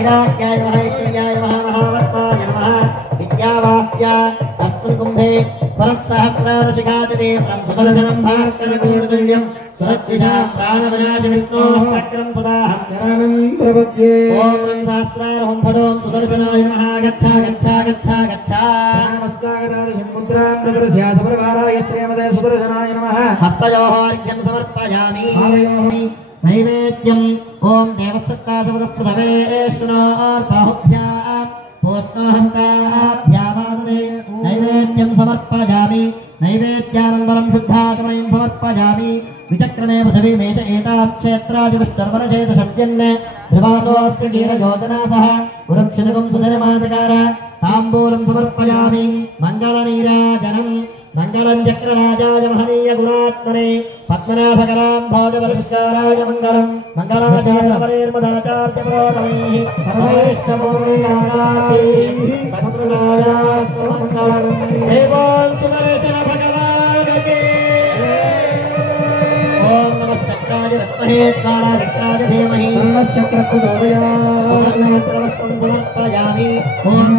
वैराग्याय नमः ऐश्वर्याय नमः महावत्वाय नमः विद्यावाप्या अस्मिन् कुम्भे स्मरत्सहस्रारशिखातितीव्रं सुदर्शनं भास्करकोटितुल्यं सुरद्विषा प्राणविनाश विष्णोः चक्रं सदाहं शरणं प्रपद्ये ॐ सहस्रारहं फटों सुदर्शनाय नमः गच्छ गच्छ गच्छ गच्छ मुद्रां प्रदर्श्य समरकाराय श्रीमते सुदर्शनाय नमः हस्तयोः अर्घ्यं समर्पयामि नैवेद्यम् ॐ देवसत्तासवदस्पृथवे शुनार्बाहुभ्यां पोष्णहस्ताभ्यामादने नैवेद्यं समर्पयामि नैवेद्यानन्तरं शुद्धाचमयं समर्पयामि विचक्रणे पृथिवी मे च एतां क्षेत्रादिविष्टर्वनचेतसस्यन् त्रिवासोऽस्य कीरयोजनासः वृक्षजगं सुधर्मादकार ताम्बूलं समर्पयामि मङ्गलनीराजनम् मंगलं चक्रराजाय महनीय गुणात्मने पद्मनाभकरां भोजवरिष्काराय मंगलं मंगलाचार्यवरेर्मदाचार्यपुरोगमैः सर्वैष्टपूर्णयागाभिः सत्प्रदायास्तु मंगलं देवों सुदर्शन भगवान के ओम नमश्चक्राय रत्महे द्वाराधिक्राय धीमहि नमश्चक्रप्रचोदयात् नमस्तं समर्पयामि ओम